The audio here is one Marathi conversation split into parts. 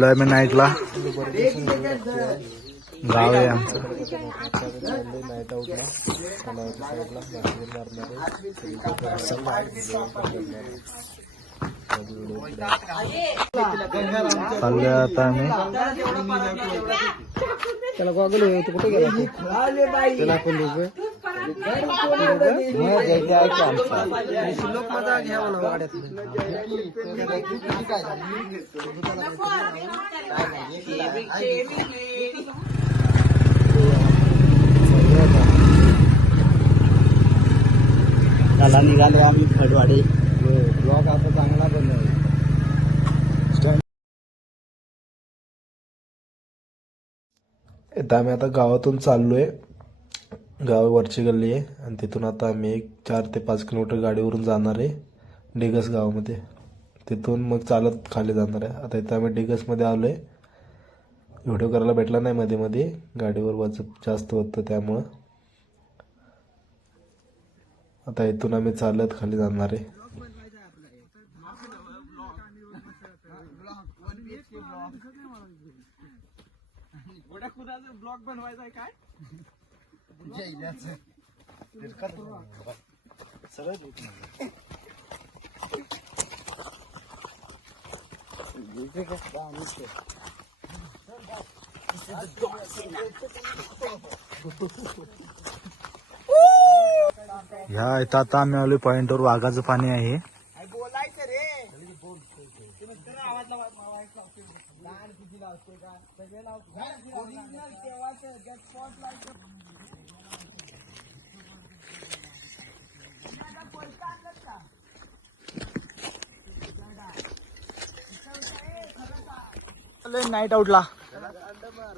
चाललोय आम्ही नाईटला. गाव आहे आमचं. नाईट आउटला तलावाच्या साईडला मशीन मारणार चाललोय आता आम्ही. त्याला गॉगल कुठे गेला त्याला आपण लोक मध्ये घ्या म्हणा गाड्यात. त्याला निघाले आम्ही खडवाडे. ब्लॉग आता चांगला बनवला. आम्ही आता गावातून चाललोय. गावावरची गल्ली आहे आणि तिथून आता आम्ही 4 ते 5 किलोमीटर गाडीवरून जाणार आहे डिगस गावामध्ये. तिथून मग चालत खाली जाणार आहे. आता इथं आम्ही डिगसमध्ये आलो आहे. व्हिडिओ करायला भेटला नाही मध्ये मध्ये, गाडीवर वजन जास्त होतं त्यामुळं. आता इथून आम्ही चालत खाली जाणार आहे. ब्लॉग बनवायचा आहे काय ह्या इथं आता आम्ही आलोय पॉइंटवर. वाघाचं पाणी आहे. नाईट आउटला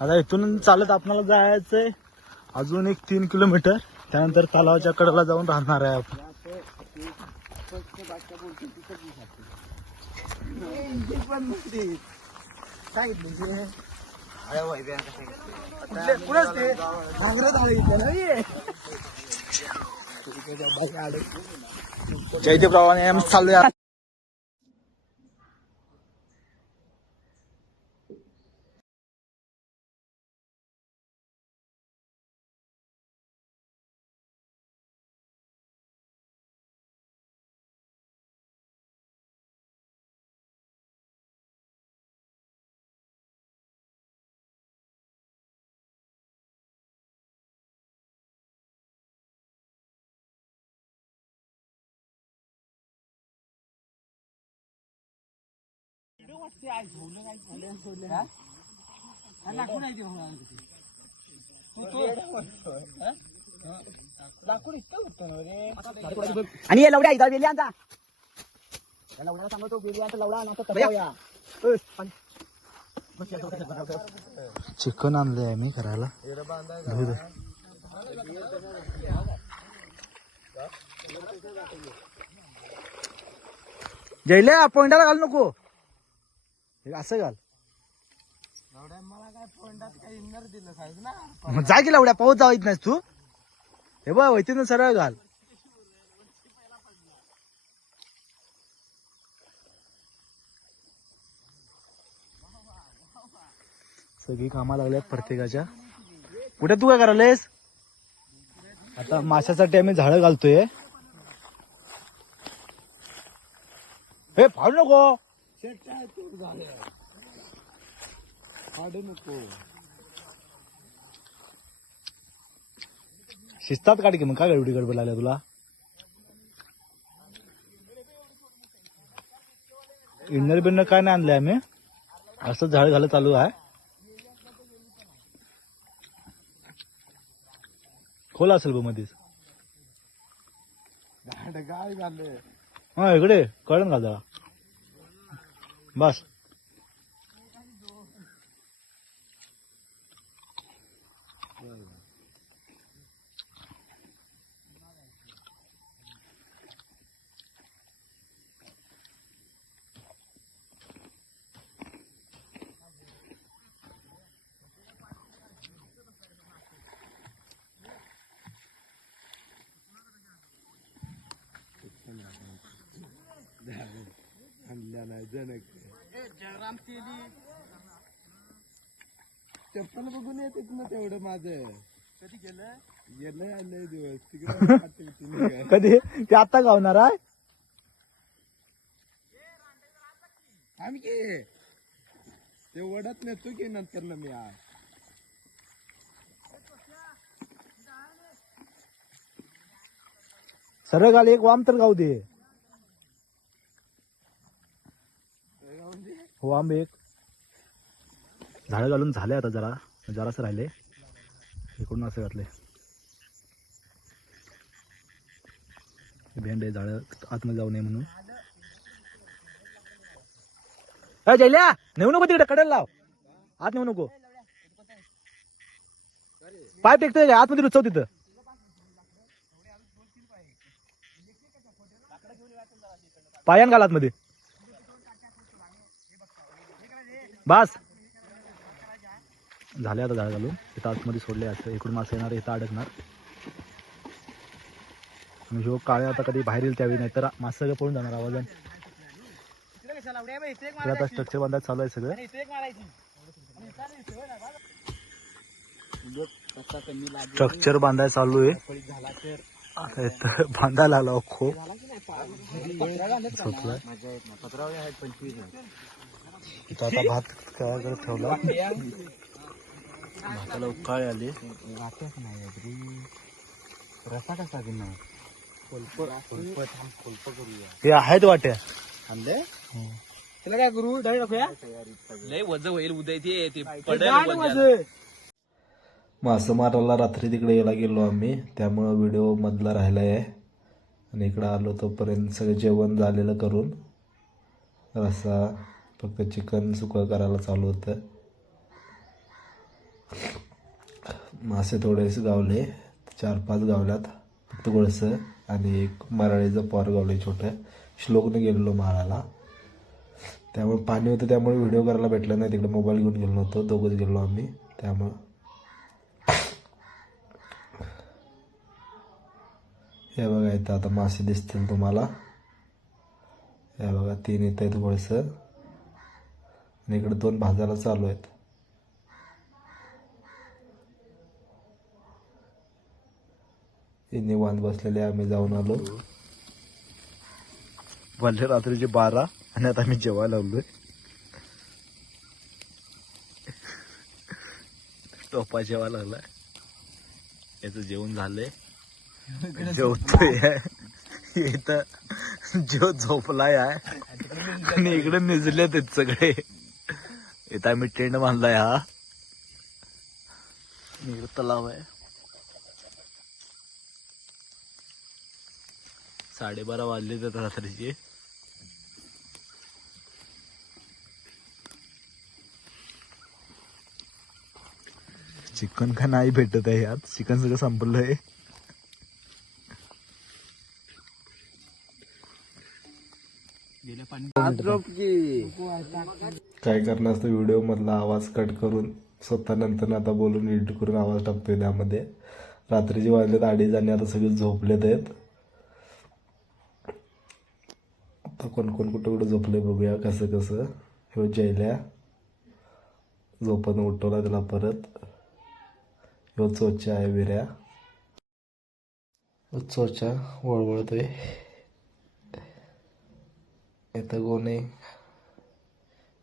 आता इथून चालत आपल्याला जायचंय अजून एक 3 किलोमीटर. त्यानंतर तलावाच्या कडेला जाऊन राहणार आहे आपण. जयदेवरावाने आम्ही चाललोय. आणि हे लवड्या इथं बेलियांचा लवड्याला सांगतो बेलियांचा लवडा ना. चिकन आणलंय आम्ही करायला. जयल्या पॉइंटाला घाल नको, असं घाल. मला काय पॉइंटात काही इन्नर दिलं साहेब ना. मग जा की लवड्या, पाऊस जाऊ येत नाहीस तू. हे बघ वैतीनं सरळ घाल. सगळी कामा लागल्यात प्रत्येकाच्या. कुठे तू काय करायलेस? आता माशासाठी आम्ही झाडं घालतोय. हे फाडू नको, फाडू नको. शिस्तात काढ की. मग काय एवढी गडबड लागल्या तुला? इन्नर बिन्नर काय नाही आणलंय आम्ही, असं झाड घालत चालू आहे. खोल असेल बघ मध्येच. गाय झाले. हा इकडे कळण घाल जरा बस. आणल्या नाही जनक जयराम केली चप्पल बघून येत ना तेवढं माझं कधी गेलं आलंय दिवस तिकडे कधी ते आता गावणार आहे आम्ही की ते वडत नेतो की नंतर ना मी आज सरळ गाल एक वाम तर गाव दे वाम एक झाडं घालून झाले आता जरासं राहिले इकडून असं घातले भेंड आहे झाडं आतमध्ये जाऊ नये म्हणून जयल्या नेऊ नको तिकडे कडेला लाव आत नेऊ नको पाय टेकतोय आतमध्ये रुचव तिथं पायान घाल आतमध्ये बस झाले आता झाड घालून इथं आतमध्ये सोडले असं इकडून मासे येणार इथं अडकणार आणि ह्यो काळे आता कधी बाहेर येईल त्यावेळी नाही तर मासे सगळं पळून जाणार आवाजान आता स्ट्रक्चर बांधायचं चालू आहे सगळं स्ट्रक्चर बांधायला चालू आहे आता इथं बांधायला आला खो आता भात काय करत ठेवला भाताला उकाळे आले रस्ता कसा हे आहेत वाट्या त्याला काय करू डाळी टाकूया लय वज होईल उद्या ते पडेल मासे मारायला रात्री तिकडे यायला गेलो आम्ही त्यामुळं व्हिडिओ मधला राहिला आहे आणि इकडं आलो तोपर्यंत सगळं जेवण झालेलं करून रस्सा फक्त चिकन सुकं करायला चालू होतं मासे थोडेसे गावले 4-5 गावल्यात फक्त गोळसं आणि एक मराळीचं पॉर गावले छोटं श्लोकने गेलेलो मारायला त्यामुळे पाणी होतं त्यामुळे व्हिडिओ करायला भेटलं नाही तिकडे मोबाईल घेऊन गेलो नव्हतो दोघंच गेलो आम्ही त्यामुळं हे बघा इथं आता मासे दिसतील तुम्हाला हे बघा 3 येत आहेत गोळसं आणि इकडे 2 भाजायला चालू आहेत निवांत बसलेले आम्ही जाऊन आलो भले रात्रीचे 12 आणि आता मी जेवायला लागलोय टोपा जेवायला लागलाय याचं जेवण झालंय जेवतोय इथं जेव झोपलाय आहे आणि इकडे निजले ते सगळे इथं आम्ही टेंट बांधलाय हा इकडे तलाव आहे 12:30 वाजले तर रात्रीचे चिकन का नाही भेटत आहे यात चिकन सगळं संपलंय काय करणार असतं व्हिडिओ मधला आवाज कट करून स्वतः नंतर आता बोलून एडिट करून आवाज टाकतोय त्यामध्ये रात्रीचे वाजलेत 2:30 आणि आता सगळे झोपलेत आहेत आता कोण कुठं झोपले बघूया कसं हे जयल्या झोपत उठवला त्याला परत ह्यो चोच्या आहे विऱ्या चोच्या वळवळतोय इथं कोणी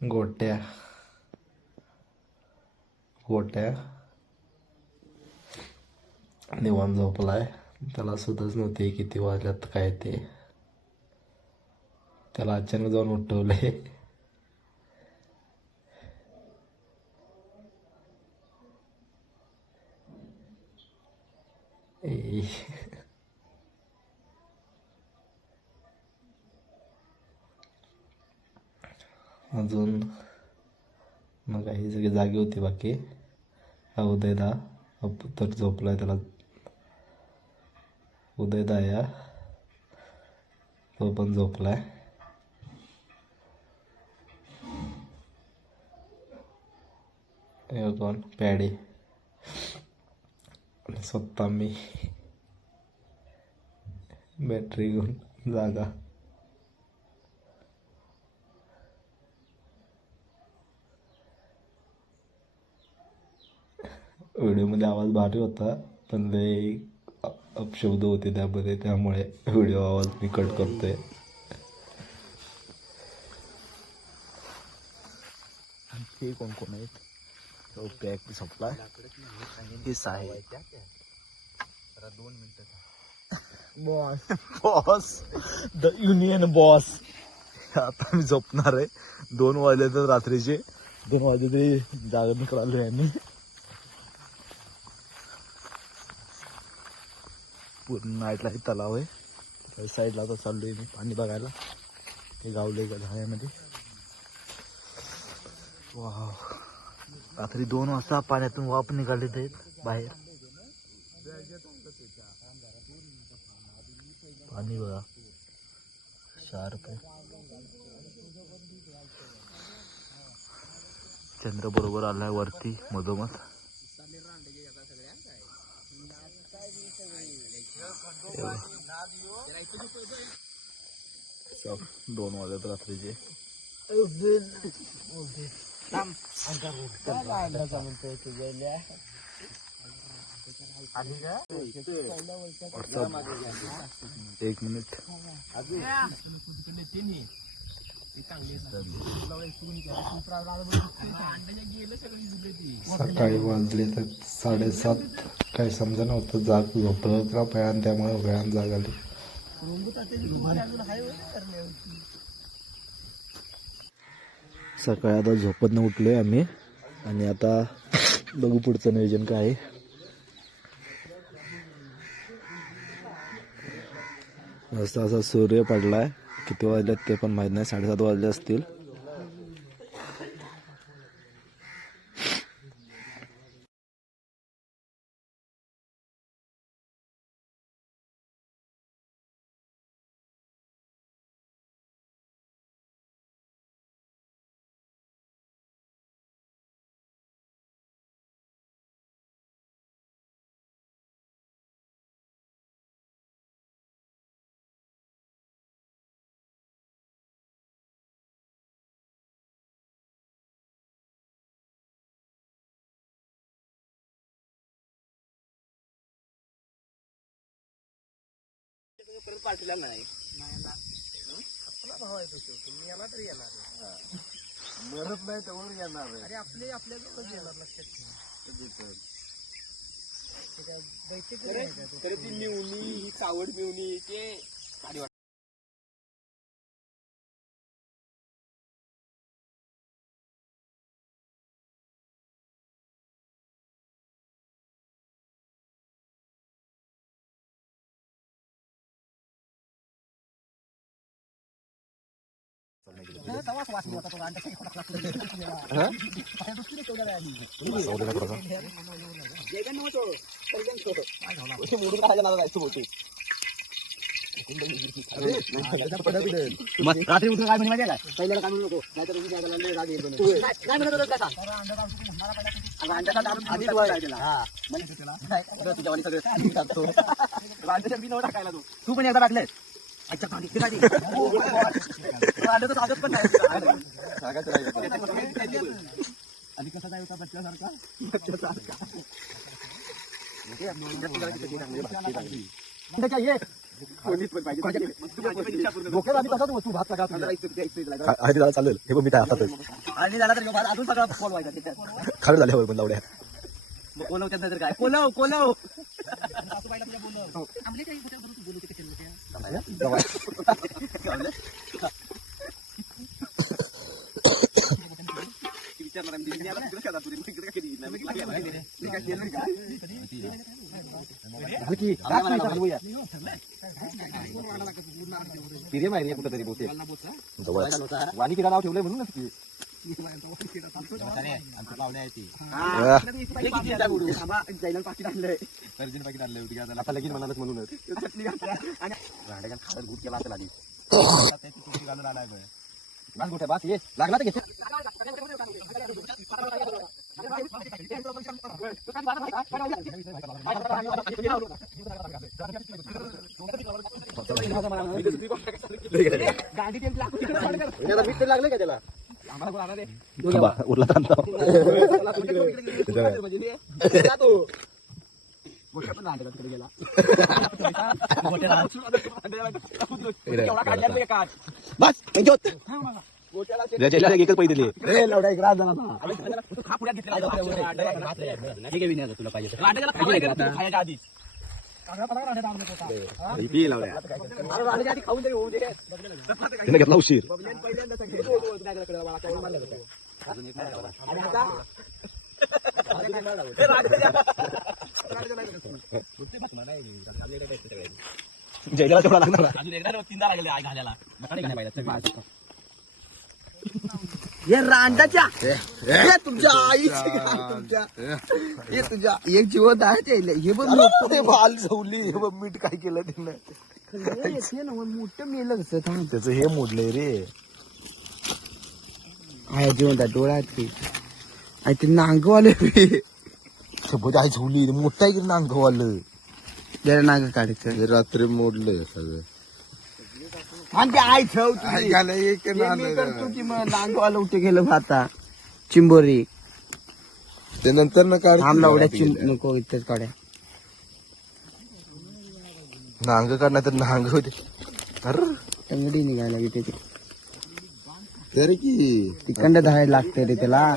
गोट्या निवांत झोपलाय त्याला सुद्धच नव्हते किती वाजल्यात काय ते त्याला अचानक जाऊन उठवले अजून मग काही सगळी जागी होती बाकी हा उदयदा तर झोपलाय त्याला उदयदा या तो पण झोपलाय कोण पॅडी स्वतः मी बॅटरी घेऊन जागा व्हिडिओमध्ये आवाज भारी होता पण लय अपशब्द होते त्यामध्ये, त्यामुळे व्हिडिओ आवाज मी कट करतोय. हे कोण कोण आहेत? पॅक सप्लाय हे आहे. Boss the union boss. आता मी झोपणार आहे. 2 वाजले तर रात्रीचे 2 वाजले तरी जागा निघालो यांनी. पूर्ण नाईटला हे तलाव आहे. त्या साईडला आता चाललोय मी पाणी बघायला. हे गावले का झाल्यामध्ये. वाव, रात्री 2 वाजता पाण्यातून वाफ निघाले ते बाहेर. पाणी बघा शार्प आहे. चंद्र बरोबर आलाय वरती मधोमध. 2 वाजत रात्रीचे. एक मिनिट. सकाळी वाजले तर 7:30. काही समजा नव्हतं. जाग झोपलं का भयान, त्यामुळे भयान जाग आली. सकाळी आता झोपत उठलोय आम्ही आणि आता बघू पुढचं नियोजन काय आहे. मस्त असा सूर्य पडलाय. किती वाजल्यात ते पण माहित नाही. 7:30 वाजले असतील. पाठवला नाही. मरत नाही तेवढं येणार. अरे आपले आपल्याजवळच येणार. लक्षात ठेव. ती मिवणी ही कावड मिवणी ते रात्री उठून काय म्हणे काय पहिल्याला काय म्हणू नको नाहीतर तू पण एकदा टाकले. अच्छा सांगत पण नाही. आणि कसा काय होता बच्च्यासारखा. चालेल हे पण मी काय हातातच. आणि झाला तर अजून सगळं बोलवायचा खाली झाल्यावर पण लावड्या कोलवच्यात नाही तर काय. कोलव कोलव तिरे माहिती कुठं तरी बहुतेक वाणी किडा नाव ठेवलंय म्हणून आता लगीन म्हणालच म्हणूनच खात गुट केला असेल आधी बस कुठे बस ये लागला तर गाडी लागले का त्याला उरला ताणतो. बस पंचोत एकच पैसे दिले. लवडा एक राज जणाचा तुला पाहिजे त्याने घेतला उशीर. जयला तेवढा लागणार. हे रांडाच्या हे तुमच्या आईची तुझ्या एक जीवन आहे हे बघ बाल झवली. हे बघ मीठ काय केलं त्यानं. मोठं मेलं कसं थांब त्याचं हे मोडलंय रे. आहे जीवन डोळ्यात ते आहे ते नांगवाले सोबत आई झवली मोठा आहे नांगवालं. जरा नांग काढायचं रात्री मोडलंय सगळं. आणि ते आई ठेव करतो की मग नांगवाला उठे गेलं आता चिंबोरी ते नंतर ना काढ. थांब लावड्या चिंब नको इथंच काढ्या नांग काढणार तर नांग होते. टंगडी निघायला की त्याची तरी की तिखंड धरायला लागते रे त्याला.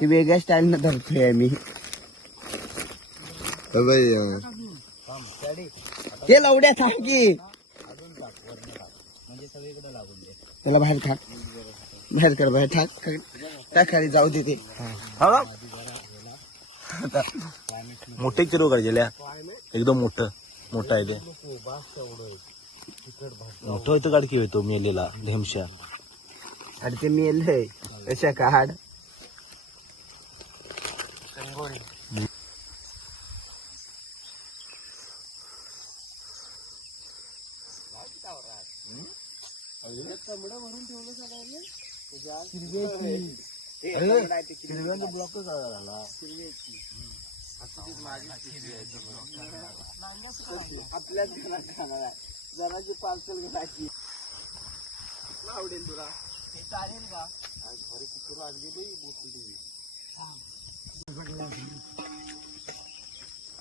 ती वेगळ्या स्टाईल न धरतोय मी ते लवड्या थांब की त्याला बाहेर टाक बाहेर कर बाहेर टाक टाक खाली जाऊ दे ते मोठे चिरो गेल्या एकदम मोठा आहे ते. मोठं होतं काढ की तो मेलेला धेमशा. अरे ते मेलय कशा काढ आपल्याच घरात खाणार आहे. जराची पार्सल घराची आवडेल तुला हे चालेल का.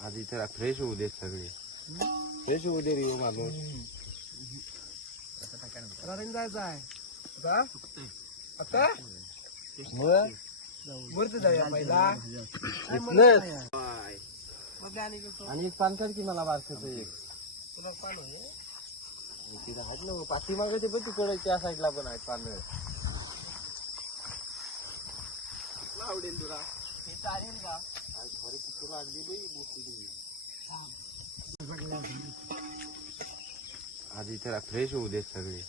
आधी तर फ्रेश होऊ देत सगळे. फ्रेश होऊ दे रे माणूस. जायचं आहे आता वरती जाऊया पहिला आणि एक पान कर की मला वारसाचं एक तुला पान तिथे आहेत ना पाठी मागायचे पण तिकडे त्या साईडला पण आहेत पान आवडेल तुला हे चालेल का. घरी तिकडे आणली आधी तर फ्रेश होऊ देत सगळे.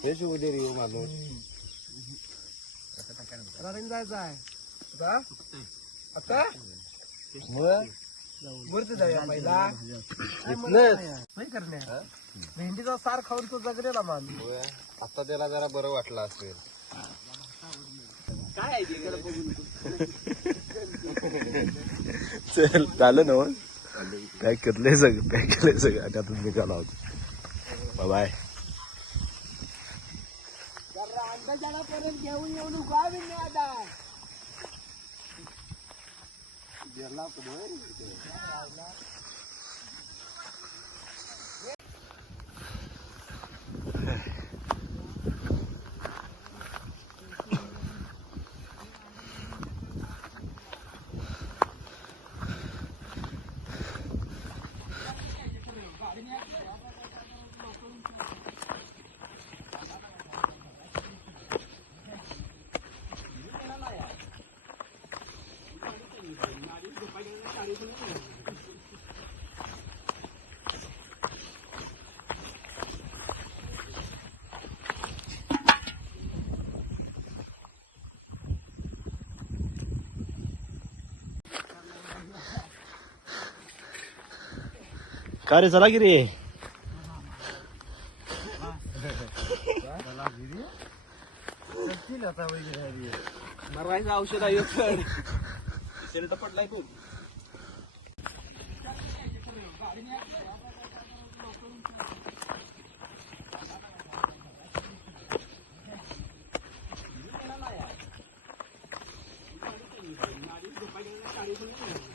फ्रेश होऊ दे रे माणूस. जायचं आहे आता वरती जाऊया पहिला करण्या भेंडीचा सार खाऊन तो जगरेला मान. आता त्याला जरा बरं वाटलं असेल. काय चल झालं ना पॅक केलंय सगळं आणि आता निघाला होतो. बाय. परत घेऊन येऊ नको आता का रे चला की रे. मरवायचं औषध आहे शर्ट पडलाय खूप. काळी पण नाही.